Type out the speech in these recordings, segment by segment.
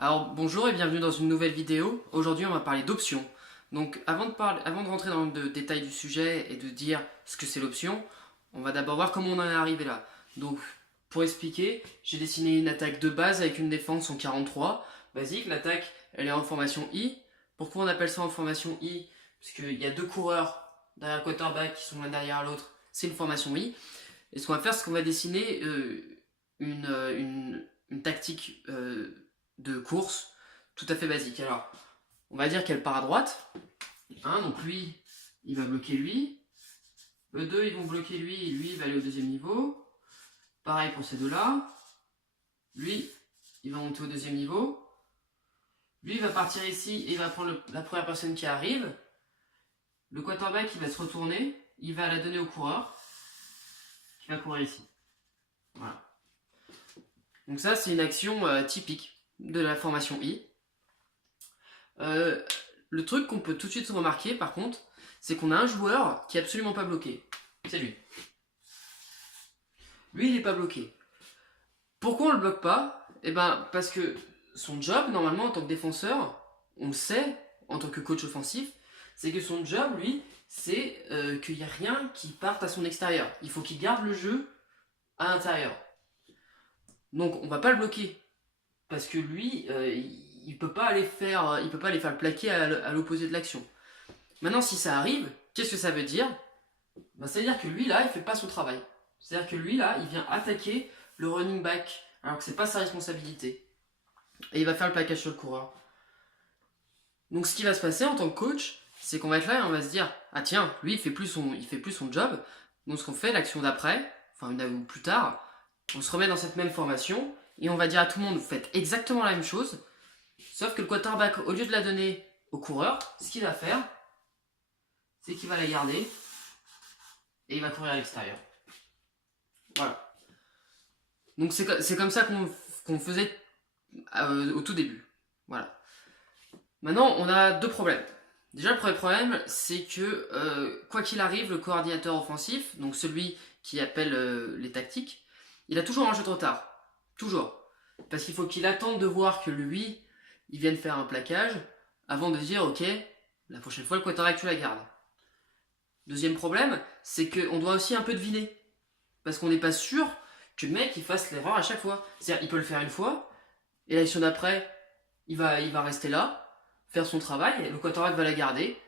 Alors bonjour et bienvenue dans une nouvelle vidéo. Aujourd'hui on va parler d'options. Donc avant de rentrer dans le détail du sujet et de dire ce que c'est l'option, on va d'abord voir comment on en est arrivé là. Donc pour expliquer, j'ai dessiné une attaque de base avec une défense en 43. Basique, l'attaque elle est en formation I. Pourquoi on appelle ça en formation I? Parce qu'il y a deux coureurs derrière le quarterback qui sont l'un derrière l'autre. C'est une formation I. Et ce qu'on va faire, c'est qu'on va dessiner une tactique de course tout à fait basique. Alors, on va dire qu'elle part à droite. Donc lui, il va bloquer lui. Eux deux, ils vont bloquer lui. Et lui, il va aller au deuxième niveau. Pareil pour ces deux-là. Lui, il va monter au deuxième niveau. Lui, il va partir ici et il va prendre la première personne qui arrive. Le quarterback, il va se retourner. Il va la donner au coureur qui va courir ici. Voilà. Donc ça, c'est une action typique de la formation I. Le truc qu'on peut tout de suite remarquer, par contre, c'est qu'on a un joueur qui est absolument pas bloqué. C'est lui. Lui, il est pas bloqué. Pourquoi on le bloque pas? Eh ben, parce que son job, normalement, en tant que défenseur, on le sait, en tant que coach offensif, c'est que son job, lui, c'est qu'il n'y a rien qui parte à son extérieur. Il faut qu'il garde le jeu à l'intérieur. Donc, on va pas le bloquer. Parce que lui, il peut pas aller faire le plaquer à l'opposé de l'action. Maintenant, si ça arrive, qu'est-ce que ça veut dire? Ça veut dire que lui, là, il fait pas son travail. C'est-à-dire que lui, là, il vient attaquer le running back, alors que c'est pas sa responsabilité. Et il va faire le plaquage sur le coureur. Donc, ce qui va se passer en tant que coach, c'est qu'on va être là et on va se dire, ah tiens, lui, il fait plus son job. Donc, ce qu'on fait, l'action d'après, enfin, ou plus tard, on se remet dans cette même formation et on va dire à tout le monde, vous faites exactement la même chose, sauf que le quarterback, au lieu de la donner au coureur, ce qu'il va faire, c'est qu'il va la garder et il va courir à l'extérieur. Voilà. Donc c'est comme ça qu'on faisait au tout début. Voilà. Maintenant, on a deux problèmes. Déjà, le premier problème, c'est que quoi qu'il arrive, le coordinateur offensif, donc celui qui appelle les tactiques, il a toujours un jeu de retard. Toujours. Parce qu'il faut qu'il attende de voir que lui, il vienne faire un plaquage avant de dire, ok, la prochaine fois, le quarterback, tu la gardes. Deuxième problème, c'est qu'on doit aussi un peu deviner. Parce qu'on n'est pas sûr que le mec, il fasse l'erreur à chaque fois. C'est-à-dire, il peut le faire une fois, et l'action d'après, il va rester là, faire son travail, et le quarterback va la garder,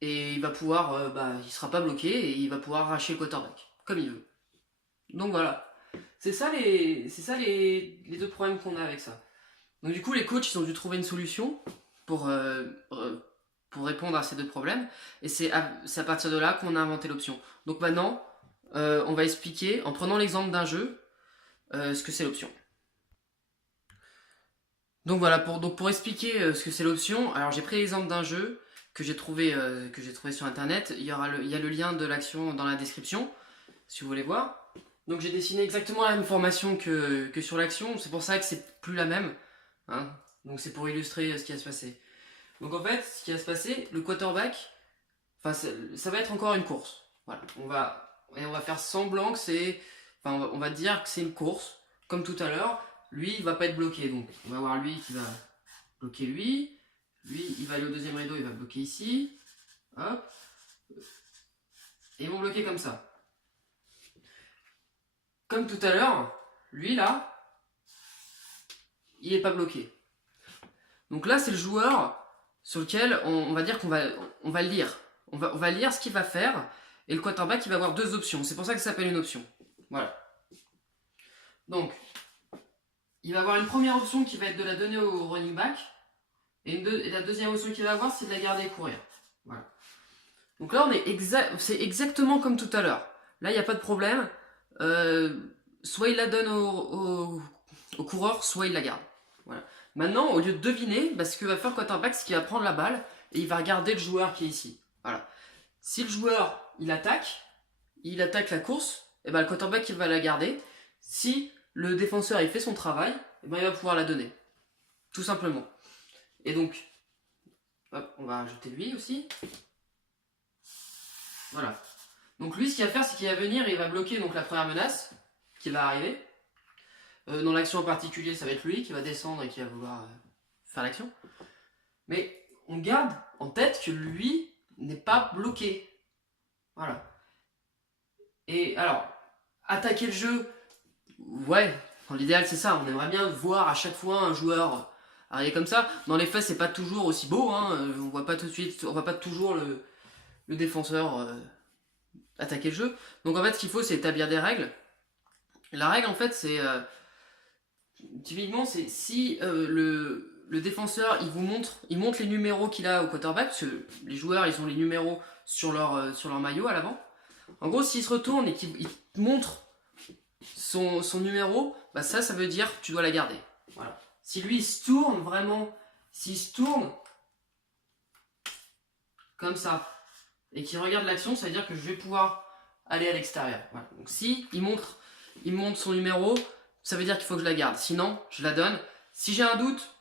et il va pouvoir, il sera pas bloqué, et il va pouvoir arracher le quarterback, comme il veut. Donc voilà. C'est ça les deux problèmes qu'on a avec ça. Donc du coup, les coachs, ils ont dû trouver une solution pour, répondre à ces deux problèmes, et c'est à partir de là qu'on a inventé l'option. Donc maintenant, on va expliquer, en prenant l'exemple d'un jeu, ce que c'est l'option. Donc voilà, pour expliquer ce que c'est l'option, alors j'ai pris l'exemple d'un jeu que j'ai trouvé sur internet. Il y a le lien de l'action dans la description, si vous voulez voir. Donc j'ai dessiné exactement la même formation que sur l'action, c'est pour ça que c'est plus la même. Hein. Donc c'est pour illustrer ce qui va se passer. Donc en fait, ce qui va se passer, le quarterback, ça va être encore une course. Voilà, on va faire semblant que c'est, on va dire que c'est une course, comme tout à l'heure. Lui, il va pas être bloqué, donc on va voir lui qui va bloquer lui. Lui, il va aller au deuxième rideau, il va bloquer ici. Hop. Et ils vont bloquer comme ça. Comme tout à l'heure, lui là, il est pas bloqué. Donc là, c'est le joueur sur lequel on va dire qu'on va lire. On va lire ce qu'il va faire, et le quarterback, il va avoir deux options. C'est pour ça que ça s'appelle une option. Voilà. Donc, il va avoir une première option qui va être de la donner au running back, et la deuxième option qu'il va avoir, c'est de la garder et courir. Voilà. Donc là, c'est exactement comme tout à l'heure. Là, il n'y a pas de problème. Soit il la donne au coureur, soit il la garde. Voilà. Maintenant, au lieu de deviner, ce que va faire le quarterback, c'est qu'il va prendre la balle et il va regarder le joueur qui est ici. Voilà. Si le joueur il attaque la course, et le quarterback il va la garder. Si le défenseur il fait son travail, il va pouvoir la donner. Tout simplement. Et donc, hop, on va ajouter lui aussi. Voilà. Donc lui, ce qu'il va faire, c'est qu'il va venir et il va bloquer donc la première menace qui va arriver. Dans l'action en particulier, ça va être lui qui va descendre et qui va vouloir faire l'action. Mais on garde en tête que lui n'est pas bloqué. Voilà. Et alors, attaquer le jeu, ouais, l'idéal c'est ça. On aimerait bien voir à chaque fois un joueur arriver comme ça. Dans les faits, c'est pas toujours aussi beau. On voit pas tout de suite, on voit pas toujours le défenseur attaquer le jeu. Donc en fait, ce qu'il faut, c'est établir des règles. La règle, en fait, c'est typiquement, c'est si le défenseur, il montre les numéros qu'il a au quarterback, parce que les joueurs, ils ont les numéros sur leur maillot à l'avant. En gros, s'il se retourne et qu'il montre son numéro, bah ça veut dire que tu dois la garder. Voilà. Si lui, il se tourne vraiment, s'il se tourne comme ça, et qu'il regarde l'action, ça veut dire que je vais pouvoir aller à l'extérieur. Voilà. Donc si il montre son numéro, ça veut dire qu'il faut que je la garde. Sinon, je la donne. Si j'ai un doute,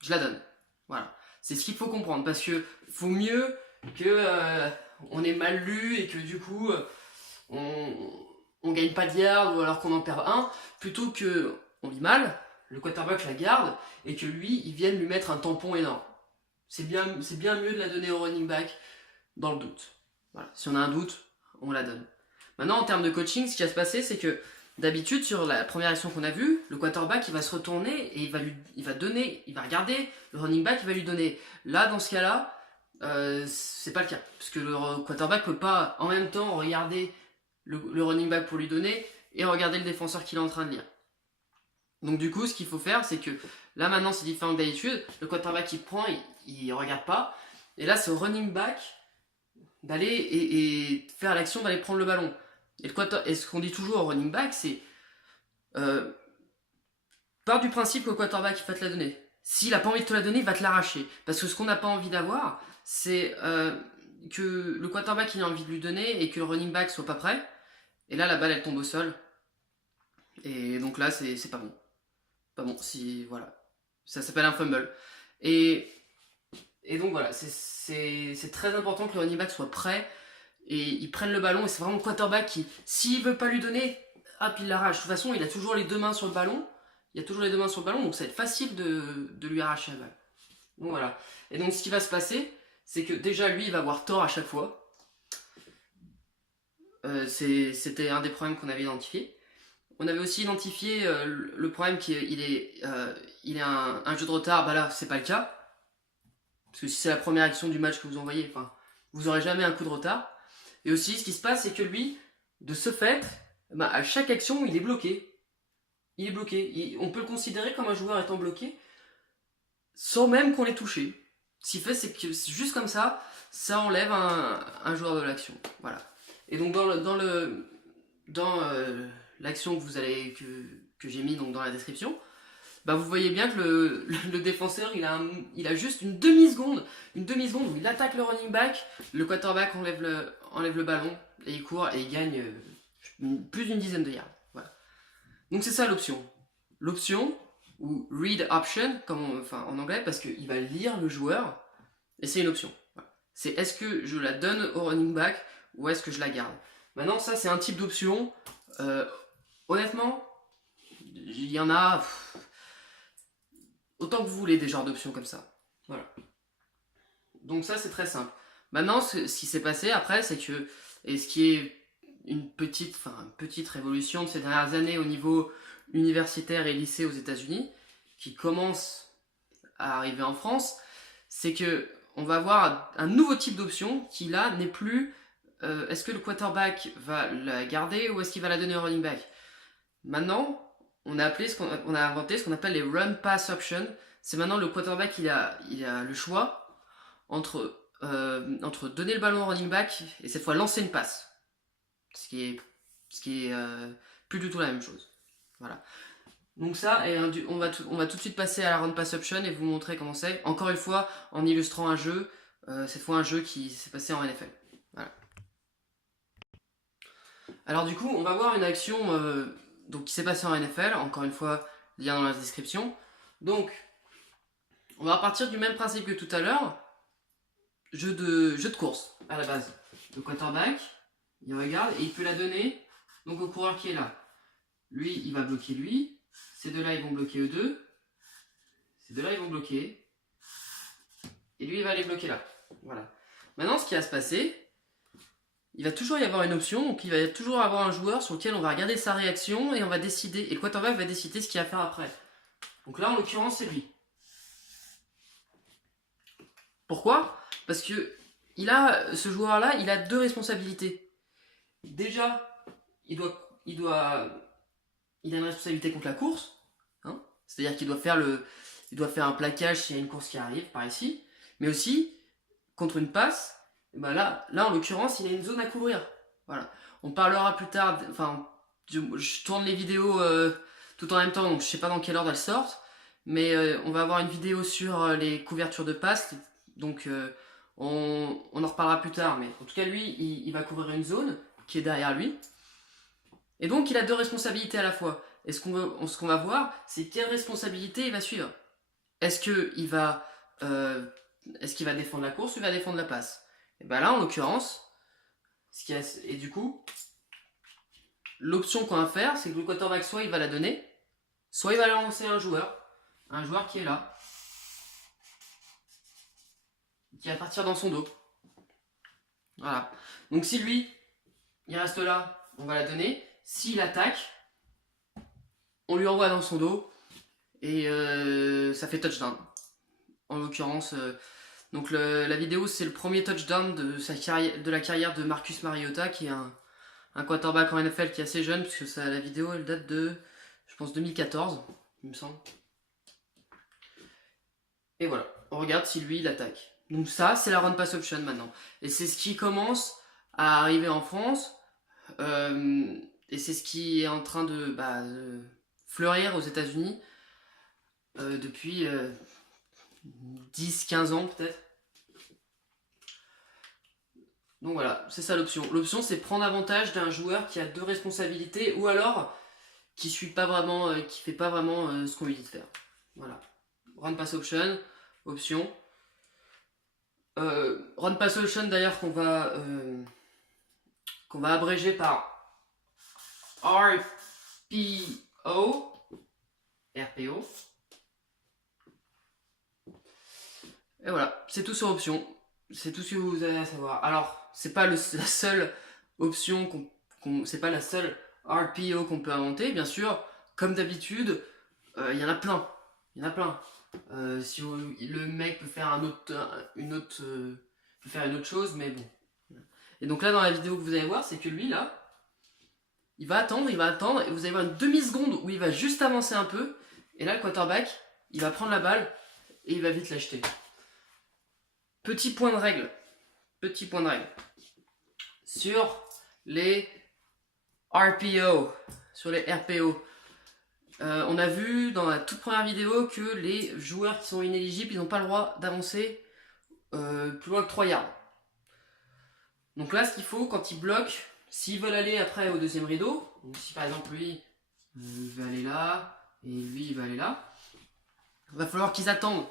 je la donne. Voilà. C'est ce qu'il faut comprendre. Parce que faut mieux que on ait mal lu et que du coup, on gagne pas de yards ou alors qu'on en perd un, plutôt que on lit mal, le quarterback la garde et que lui, il vienne lui mettre un tampon énorme. C'est bien mieux de la donner au running back dans le doute. Voilà. Si on a un doute, on la donne. Maintenant, en termes de coaching, ce qui va se passer, c'est que d'habitude, sur la première action qu'on a vue, le quarterback il va se retourner et il va regarder le running back, il va lui donner. Là, dans ce cas-là, c'est pas le cas. Parce que le quarterback peut pas en même temps regarder le running back pour lui donner et regarder le défenseur qu'il est en train de lire. Donc du coup, ce qu'il faut faire, c'est que là maintenant c'est différent que d'habitude. Le quarterback il prend, il regarde pas. Et là, c'est au running back d'aller et faire l'action d'aller prendre le ballon. Et ce qu'on dit toujours au running back, c'est part du principe que le quarterback il va te la donner. S'il a pas envie de te la donner, il va te l'arracher. Parce que ce qu'on n'a pas envie d'avoir, c'est que le quarterback il a envie de lui donner et que le running back soit pas prêt. Et là, la balle elle tombe au sol. Et donc là, c'est pas bon. Pas bon, si voilà. Ça s'appelle un fumble. Et donc voilà, c'est très important que le running back soit prêt et il prenne le ballon. Et c'est vraiment le quarterback qui, s'il veut pas lui donner, hop, il l'arrache. De toute façon, il a toujours les deux mains sur le ballon. Il y a toujours les deux mains sur le ballon, donc ça va être facile de lui arracher la balle. Donc voilà. Et donc ce qui va se passer, c'est que déjà lui, il va avoir tort à chaque fois. C'était un des problèmes qu'on avait identifié. On avait aussi identifié le problème qu'il est un jeu de retard. Bah là, c'est pas le cas. Parce que si c'est la première action du match que vous envoyez, enfin, vous aurez jamais un coup de retard. Et aussi, ce qui se passe, c'est que lui, de ce fait, bah, à chaque action, il est bloqué. Il est bloqué. On peut le considérer comme un joueur étant bloqué sans même qu'on l'ait touché. Ce qu'il fait, c'est que juste comme ça enlève un joueur de l'action. Voilà. Et donc dans l'action que j'ai mis donc dans la description, bah vous voyez bien que le défenseur il a juste une demi-seconde où il attaque le running back, le quarterback enlève le ballon et il court et il gagne plus d'une dizaine de yards. Voilà. Donc c'est ça l'option. L'option, ou read option, en anglais, parce qu'il va lire le joueur, et c'est une option. Voilà. C'est est-ce que je la donne au running back ou est-ce que je la garde. Maintenant, ça c'est un type d'option. Honnêtement, il y en a autant que vous voulez des genres d'options comme ça. Voilà. Donc ça c'est très simple. Maintenant, ce qui s'est passé après, c'est que, et ce qui est une petite révolution de ces dernières années au niveau universitaire et lycée aux États-Unis, qui commence à arriver en France, c'est que on va avoir un nouveau type d'option qui là n'est plus est-ce que le quarterback va la garder ou est-ce qu'il va la donner au running back. Maintenant, on a inventé ce qu'on appelle les run pass options. C'est maintenant le quarterback il a le choix entre donner le ballon au running back et cette fois lancer une passe. Ce qui est plus du tout la même chose. Voilà. Donc ça, et on va tout de suite passer à la run pass option et vous montrer comment c'est. Encore une fois, en illustrant un jeu, cette fois un jeu qui s'est passé en NFL. Voilà. Alors du coup, on va voir une action donc, qui s'est passée en NFL. Encore une fois, lien dans la description. Donc, on va partir du même principe que tout à l'heure. Jeu de course, à la base. Le quarterback, il regarde et il peut la donner donc au coureur qui est là. Lui, il va bloquer lui. Ces deux-là, ils vont bloquer E2. Ces deux-là, ils vont bloquer. Et lui, il va les bloquer là. Voilà. Maintenant, ce qui va se passer, il va toujours y avoir une option. Donc, il va toujours avoir un joueur sur lequel on va regarder sa réaction et on va décider. Et le quarterback va décider ce qu'il va faire après. Donc là, en l'occurrence, c'est lui. Pourquoi? Parce que ce joueur-là, il a deux responsabilités. Déjà, il a une responsabilité contre la course, hein, c'est-à-dire qu'il doit faire un plaquage s'il y a une course qui arrive par ici, mais aussi contre une passe. Ben là, en l'occurrence, il a une zone à couvrir. Voilà. On parlera plus tard. Enfin, je tourne les vidéos tout en même temps, donc je sais pas dans quelle ordre elles sortent, mais on va avoir une vidéo sur les couvertures de passe, donc on en reparlera plus tard. Mais en tout cas, lui, il va couvrir une zone qui est derrière lui. Et donc, il a deux responsabilités à la fois. Et ce qu'on va voir, c'est quelle responsabilité il va suivre. Est-ce qu'il va défendre la course ou il va défendre la passe? Et bien là, en l'occurrence, et du coup, l'option qu'on va faire, c'est que le quarterback, soit il va la donner, soit il va la lancer à un joueur qui est là, qui va partir dans son dos. Voilà. Donc si lui, il reste là, on va la donner. S'il attaque, on lui envoie dans son dos et ça fait touchdown. En l'occurrence, donc la vidéo, c'est le premier touchdown de la carrière de Marcus Mariota, qui est un quarterback en NFL qui est assez jeune, puisque la vidéo elle date de, je pense, 2014, il me semble. Et voilà, on regarde si lui il attaque. Donc ça, c'est la run pass option maintenant. Et c'est ce qui commence à arriver en France. Et c'est ce qui est en train de fleurir aux États-Unis depuis 10-15 ans peut-être. Donc voilà, c'est ça l'option. L'option, c'est prendre avantage d'un joueur qui a deux responsabilités ou alors qui fait pas vraiment ce qu'on lui dit de faire. Voilà. Run pass option. Run pass option d'ailleurs qu'on va abréger par RPO. Et voilà, c'est tout sur option. C'est tout ce que vous avez à savoir. Alors, c'est pas la seule option c'est pas la seule RPO qu'on peut inventer, bien sûr. Comme d'habitude, il y en a plein. Si le mec peut faire une autre chose, mais bon. Et donc là, dans la vidéo que vous allez voir, c'est que lui, là, il va attendre, et vous allez voir une demi-seconde où il va juste avancer un peu, et là, le quarterback, il va prendre la balle, et il va vite l'acheter. Petit point de règle. Sur les RPO, on a vu dans la toute première vidéo que les joueurs qui sont inéligibles, ils n'ont pas le droit d'avancer plus loin que 3 yards. Donc là, ce qu'il faut, quand ils bloquent, s'ils veulent aller après au deuxième rideau, donc si par exemple lui, il va aller là, et lui, il va aller là, il va falloir qu'ils attendent.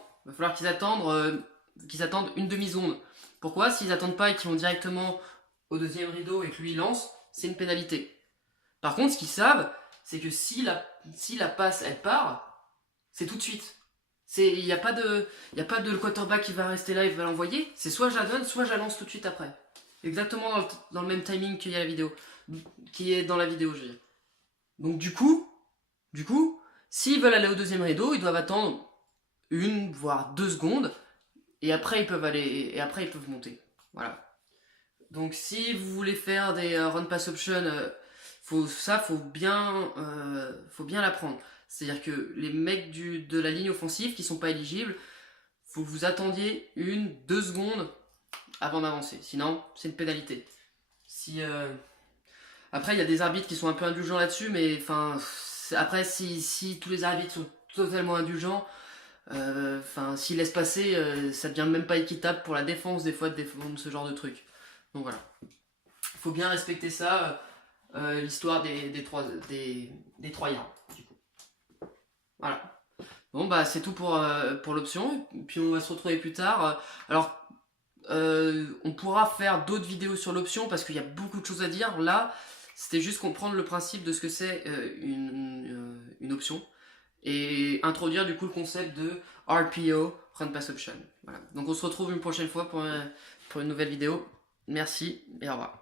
Qu'ils attendent une demi-seconde. Pourquoi? S'ils attendent pas et qu'ils vont directement au deuxième rideau et que lui il lance, c'est une pénalité. Par contre, ce qu'ils savent, c'est que si la passe elle part, c'est tout de suite. Il n'y a pas de le quarterback qui va rester là et va l'envoyer. C'est soit je la donne, soit je la lance tout de suite après. Exactement dans le même timing qu'il y a la vidéo, qui est dans la vidéo, je veux dire. Donc du coup, s'ils veulent aller au deuxième rideau, ils doivent attendre 1 voire 2 secondes. Et après ils peuvent monter. Voilà. Donc si vous voulez faire des run pass option, faut bien l'apprendre. C'est-à-dire que les mecs de la ligne offensive qui sont pas éligibles, faut que vous attendiez 1-2 secondes avant d'avancer. Sinon, c'est une pénalité. Après, il y a des arbitres qui sont un peu indulgents là-dessus, mais après, si tous les arbitres sont totalement indulgents, s'ils laissent passer, ça devient même pas équitable pour la défense des fois de défendre ce genre de truc. Donc voilà. Faut bien respecter ça, l'histoire des 3 yards, du coup. Voilà. Bon bah c'est tout pour l'option, et puis on va se retrouver plus tard. Alors on pourra faire d'autres vidéos sur l'option parce qu'il y a beaucoup de choses à dire. Là, c'était juste comprendre le principe de ce que c'est une option. et introduire du coup le concept de RPO, Run Pass Option. Voilà. Donc on se retrouve une prochaine fois pour une nouvelle vidéo. Merci et au revoir.